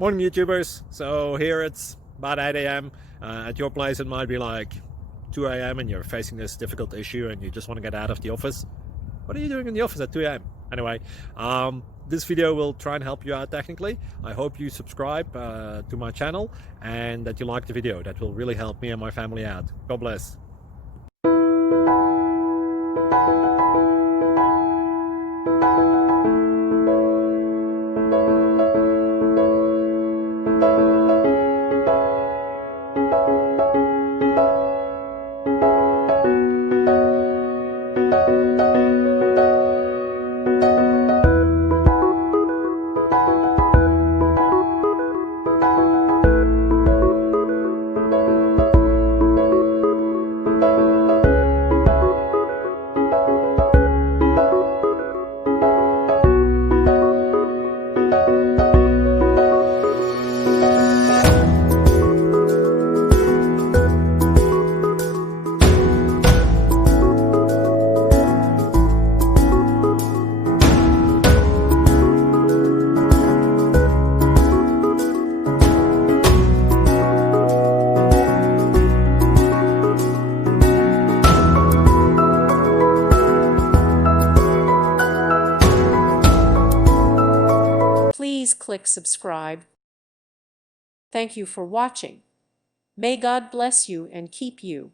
Morning YouTubers. So here it's about 8 a.m. At your place it might be like 2 a.m. and you're facing this difficult issue and you just want to get out of the office. What are you doing in the office at 2 a.m.? Anyway, this video will try and help you out technically. I hope you subscribe to my channel and that you like the video. That will really help me and my family out. God bless. Please click subscribe. Thank you for watching. May God bless you and keep you.